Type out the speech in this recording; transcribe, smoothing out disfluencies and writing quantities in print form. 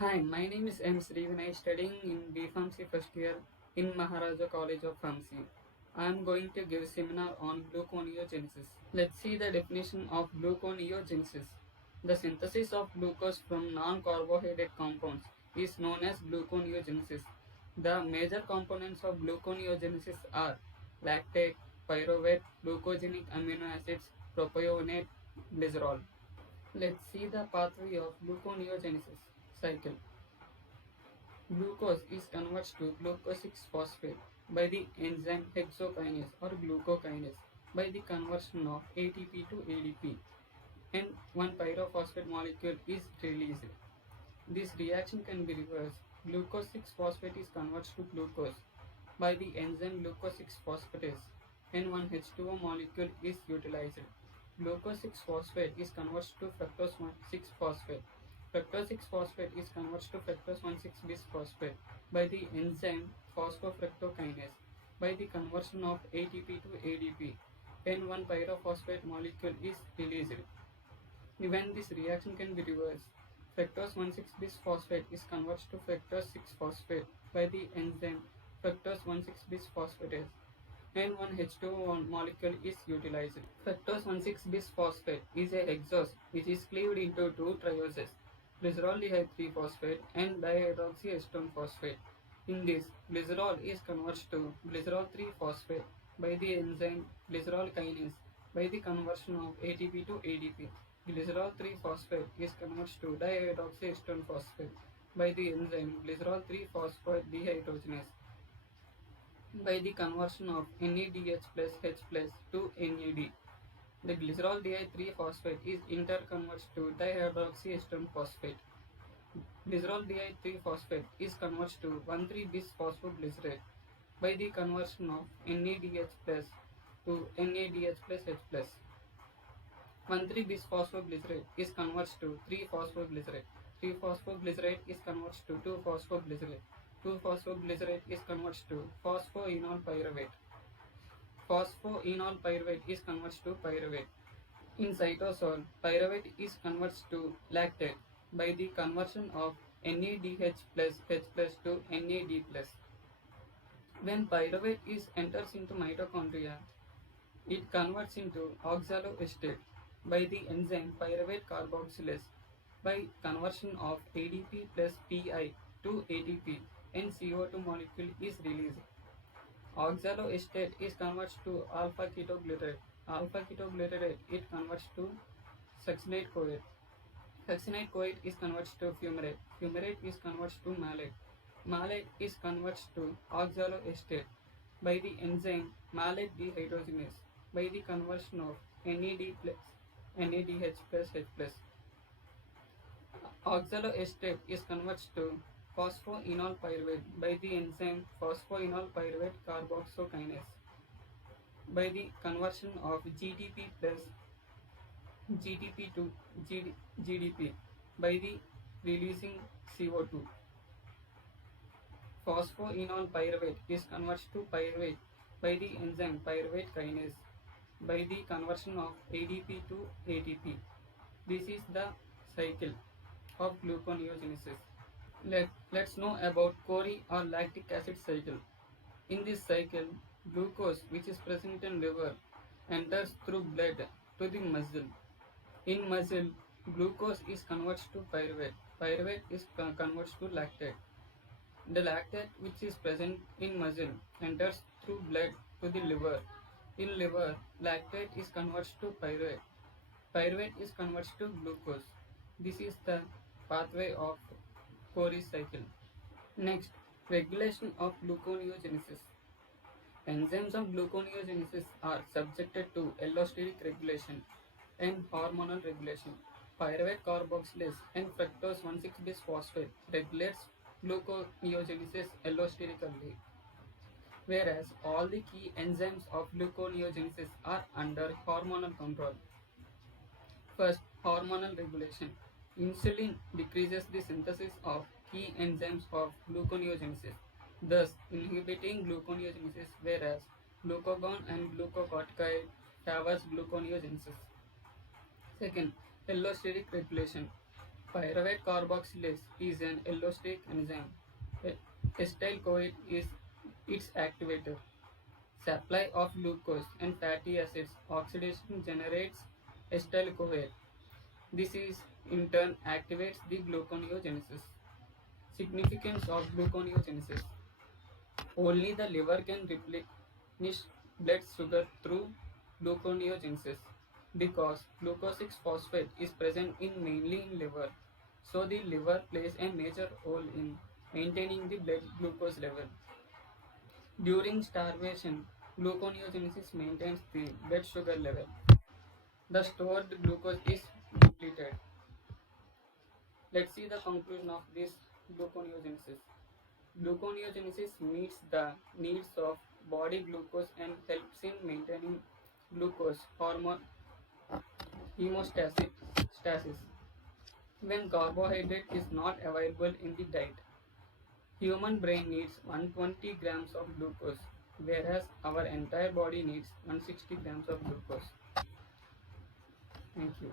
Hi, my name is M. Srivinay, studying in B Pharmacy first year in Maharaja College of Pharmacy. I am going to give a seminar on gluconeogenesis. Let's see the definition of gluconeogenesis. The synthesis of glucose from non-carbohydrate compounds is known as gluconeogenesis. The major components of gluconeogenesis are lactate, pyruvate, glucogenic amino acids, propionate, glycerol. Let's see the pathway of gluconeogenesis cycle. Glucose is converted to glucose 6-phosphate by the enzyme hexokinase or glucokinase by the conversion of ATP to ADP, and one pyrophosphate molecule is released. This reaction can be reversed. Glucose 6-phosphate is converted to glucose by the enzyme glucose 6-phosphatase, and one H2O molecule is utilized. Glucose 6-phosphate is converted to fructose 1,6-phosphate. Fructose 6-phosphate is converted to fructose 1,6-bisphosphate by the enzyme phosphofructokinase by the conversion of ATP to ADP, and one pyrophosphate molecule is released. When this reaction can be reversed, fructose 1,6-bisphosphate is converted to fructose 6-phosphate by the enzyme fructose 1,6-bisphosphatase, and one H2O molecule is utilized. Fructose 1,6-bisphosphate is a hexose which is cleaved into two trioses, glyceroldehyde 3-phosphate and dihydroxyacetone phosphate. In this, glycerol is converted to glycerol 3-phosphate by the enzyme glycerol kinase by the conversion of ATP to ADP. Glycerol 3-phosphate is converted to dihydroxyacetone phosphate by the enzyme glycerol 3-phosphate dehydrogenase by the conversion of NADH plus H plus to NAD. The glyceroldehyde 3-phosphate is interconverted to dihydroxyacetone phosphate. Glyceroldehyde 3-phosphate is converted to 1,3-bisphosphoglycerate by the conversion of NADH plus to NADH plus H plus. 1,3-bisphosphoglycerate is converted to 3-phosphoglycerate. 3-phosphoglycerate is converted to 2-phosphoglycerate. 2-phosphoglycerate is converted to phosphoenol pyruvate. Phosphoenol pyruvate is converted to pyruvate. In cytosol, pyruvate is converted to lactate by the conversion of NADH plus H plus to NAD plus. When pyruvate enters into mitochondria, it converts into oxaloacetate by the enzyme pyruvate carboxylase by conversion of ADP plus PI to ATP, and CO2 molecule is released. Oxaloacetate is converted to alpha ketoglutarate. Alpha ketoglutarate it converts to succinate CoA. Succinate CoA is converted to fumarate. Fumarate is converted to malate. Malate is converted to oxaloacetate by the enzyme malate dehydrogenase by the conversion of NAD plus NADH plus H plus. Oxaloacetate is converted to phosphoenol pyruvate by the enzyme phosphoenol pyruvate carboxykinase by the conversion of GTP plus GTP to GDP by the releasing CO2. Phosphoenol pyruvate is converted to pyruvate by the enzyme pyruvate kinase by the conversion of ADP to ATP. This is the cycle of gluconeogenesis. Let's know about Cori or lactic acid cycle. In this cycle, glucose, which is present in liver, enters through blood to the muscle. In muscle, glucose is converted to pyruvate. Pyruvate is converted to lactate. The lactate, which is present in muscle, enters through blood to the liver. In liver, lactate is converted to pyruvate. Pyruvate is converted to glucose. This is the pathway of Cori cycle. Next, regulation of gluconeogenesis. Enzymes of gluconeogenesis are subjected to allosteric regulation and hormonal regulation. Pyruvate carboxylase and fructose 1,6-bisphosphate regulates gluconeogenesis allosterically, whereas all the key enzymes of gluconeogenesis are under hormonal control. First, hormonal regulation. Insulin decreases the synthesis of key enzymes of gluconeogenesis, thus inhibiting gluconeogenesis, whereas glucagon and glucocorticoid favors gluconeogenesis. Second, allosteric regulation. Pyruvate carboxylase is an allosteric enzyme. Acetyl-CoA is its activator. Supply of glucose and fatty acids oxidation generates acetyl-CoA. This is in turn activates the gluconeogenesis. Significance of gluconeogenesis. Only the liver can replenish blood sugar through gluconeogenesis because glucose 6 phosphate is present in mainly in liver. So the liver plays a major role in maintaining the blood glucose level. During starvation, gluconeogenesis maintains the blood sugar level. The stored glucose is depleted. Let's see the conclusion of this gluconeogenesis. Gluconeogenesis meets the needs of body glucose and helps in maintaining glucose hormone hemostasis. When carbohydrate is not available in the diet, human brain needs 120 grams of glucose, whereas our entire body needs 160 grams of glucose. Thank you.